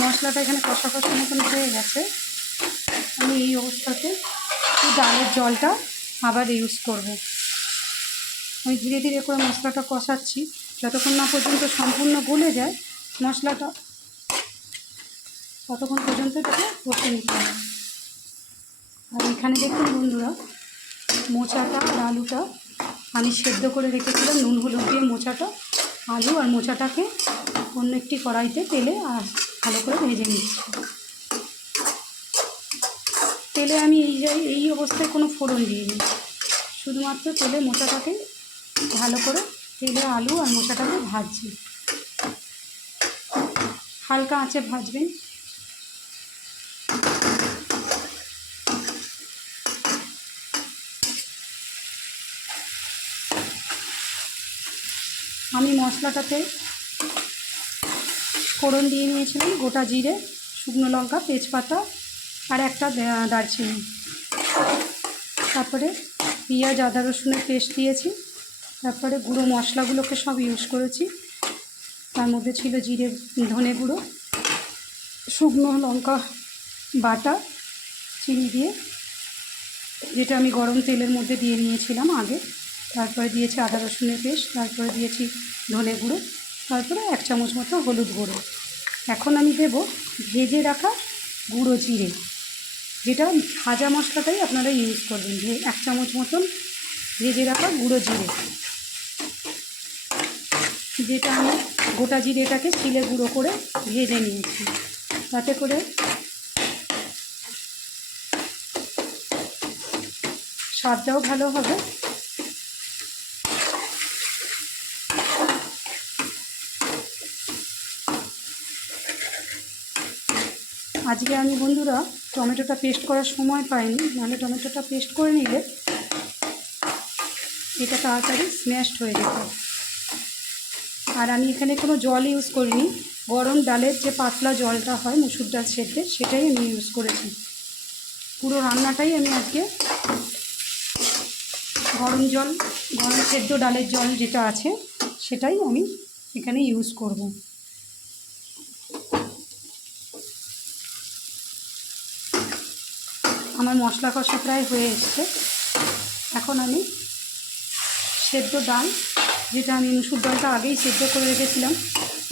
মশলাটা এখানে কষা কষা মতন হয়ে গেছে। আমি এই অবস্থাতে ডালের জলটা আবার ইউজ করব। আমি ধীরে ধীরে করে মশলাটা কষাচ্ছি যতক্ষণ না পর্যন্ত সম্পূর্ণ গলে যায় মশলাটা, ততক্ষণ পর্যন্ত এটাকে কষে নিতে হবে। আর এখানে দেখুন বন্ধুরা, মোচাটা আর আলুটা আমি সেদ্ধ করে রেখেছিলাম নুন হলুদ দিয়ে। মোচাটা, আলু আর মোচাটাকে অন্য একটি কড়াইতে তেলে আর ভালো করে ভেজে নিচ্ছি। তেলে আমি এই অবস্থায় কোনো ফোড়ন দিইনি, শুধুমাত্র তেলে মোচাটাকে ভালো করে তেলে আলু আর মোচাটাকে ভাজছি। হালকা আঁচে ভাজবেন। আমি মশলাটাতে ফোড়ন দিয়ে নিয়েছিলাম গোটা জিরে, শুকনো লঙ্কা, তেজপাতা আর একটা দারচিনি। তারপরে পেঁয়াজ আদা রসুনের পেস্ট দিয়েছি। তারপরে গুঁড়ো মশলাগুলোকে সব ইউজ করেছি। তার মধ্যে ছিল জিরে, ধনে গুঁড়ো, শুকনো লঙ্কা বাটা, চিনি দিয়ে, যেটা আমি গরম তেলের মধ্যে দিয়ে নিয়েছিলাম আগে। তারপরে দিয়েছি আদা রসুনের পেস্ট, তারপরে দিয়েছি ধনে গুঁড়ো, তারপরে 1 চামচ মতো হলুদ গুঁড়ো। এখন আমি দেব ভেজে রাখা গুঁড়ো জিরে, যেটা ভাজা মশলাটাই আপনারা ইউজ করবেন। 1 চামচ মতন ভেজে রাখা গুঁড়ো জিরে, যেটা আমি গোটা জিরেটাকে ছিলে গুঁড়ো করে ভেজে নিয়েছি। তাতে করে স্বাদটাও ভালো হবে। আজকে আমি বন্ধুরা টমেটোটা পেস্ট করার সময় পাইনি, নাহলে টমেটোটা পেস্ট করে নিলে এটা তাড়াতাড়ি স্ম্যাশড হয়ে যেত। আর আমি এখানে কোনো জল ইউজ করিনি, গরম ডালের যে পাতলা জলটা হয় মুসুর ডাল সেদ্ধে, সেটাই আমি ইউজ করেছি। পুরো রান্নাটাই আমি আজকে গরম সেদ্ধ ডালের জল যেটা আছে সেটাই আমি এখানে ইউজ করব। আমার মশলা কষা প্রায় হয়ে এসছে। এখন আমি সেদ্ধ ডাল, যেটা আমি মুসুর ডালটা আগেই সেদ্ধ করে রেখেছিলাম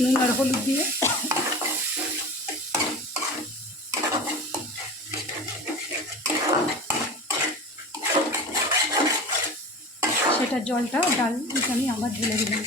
নুন আর হলুদ দিয়ে, সেটার জলটা ডাল আমি আবার ঢেলে দিলাম।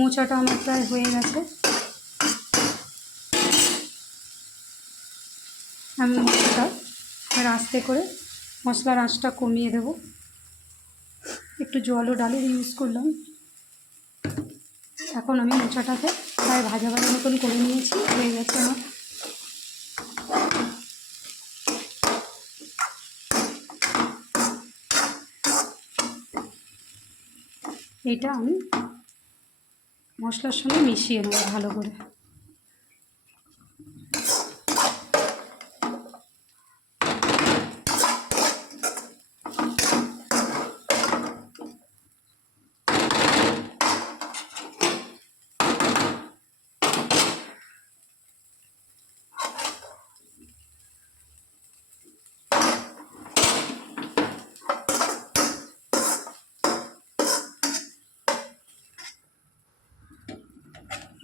মোচাটা আমার প্রায় হয়ে গেছে। আমি মোচাটা এবার আস্তে করে মশলার আঁচটা কমিয়ে দেব। একটু জলও ডালের ইউজ করলাম। এখন আমি মোচাটাকে প্রায় ভাজা ভাজা মতন করে নিয়েছি, হয়ে গেছে আমার। এটা আমি মশলার সঙ্গে মিশিয়ে নেব ভালো করে।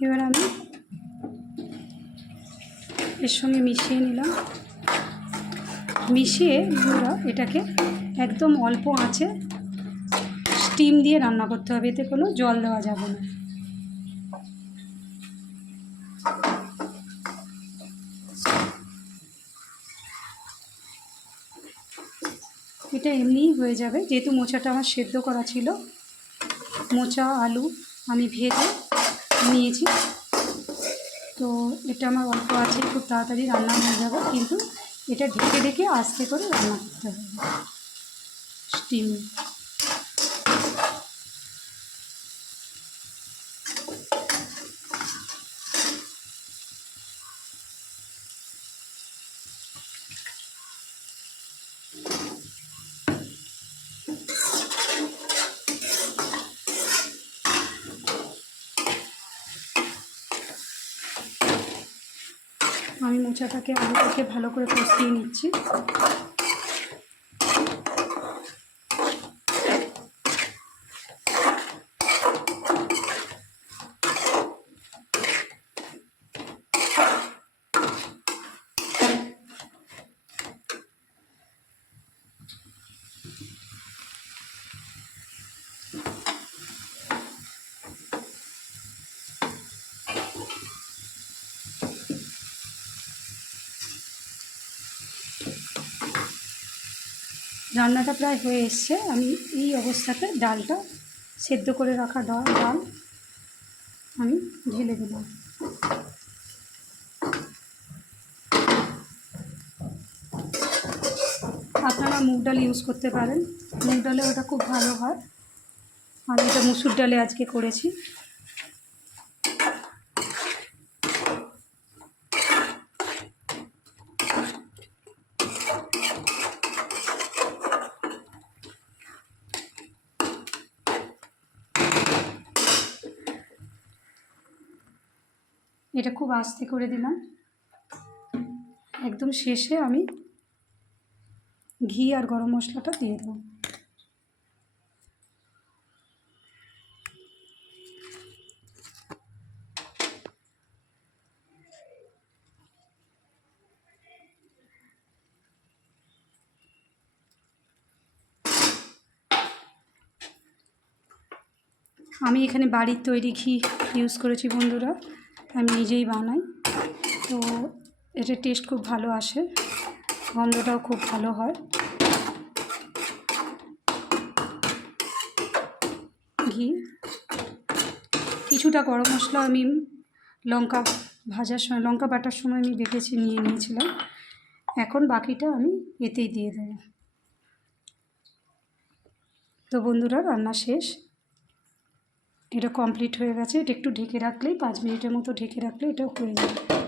এবার আমি এর সঙ্গে মিশিয়ে নিলাম। মিশিয়ে পুরো এটাকে একদম অল্প আঁচে স্টিম দিয়ে রান্না করতে হবে, এতে কোনো জল দেওয়া যাবে না। এটা এমনিই হয়ে যাবে, যেহেতু মোচাটা আমার সেদ্ধ করা ছিল। মোচা আলু আমি ভেজে নিয়েছি, তো এটা আমার অল্প আছে, খুব তাড়াতাড়ি রান্না হয়ে যাবে। কিন্তু এটা ঢেকে ঢেকে আস্তে করে রান্না করতে হবে, স্টিমে। আমি মোচাটাকে আলুটাকে ভালো করে কষিয়ে নিচ্ছি। রান্নাটা প্রায় হয়ে এসছে। আমি এই অবস্থাতে ডালটা, সেদ্ধ করে রাখা ডাল আমি ঢেলে দিলাম। আপনারা মুগ ডাল ইউজ করতে পারেন, মুগ ডালে ওটা খুব ভালো হয়। আমি এটা মুসুর ডালে আজকে করেছি। এটা খুব আস্তে করে দিলাম। একদম শেষে আমি ঘি আর গরম মশলাটা দিয়ে দেবো। আমি এখানে বাড়ির তৈরি ঘি ইউজ করেছি বন্ধুরা, আমি নিজেই বানাই। তো এটার টেস্ট খুব ভালো আসে, গন্ধটাও খুব ভালো হয়। ঘি, কিছুটা গরম মশলা আমি লঙ্কা ভাজার সময়, লঙ্কা বাটার সময় আমি বেটেছি নিয়ে নিয়েছিলাম। এখন বাকিটা আমি এতেই দিয়ে দেবো। তো বন্ধুরা, রান্না শেষ, এটা কমপ্লিট হয়ে গেছে। এটা একটু ঢেকে রাখলেই, 5 মিনিটের মতো ঢেকে রাখলে এটা হয়ে যাবে।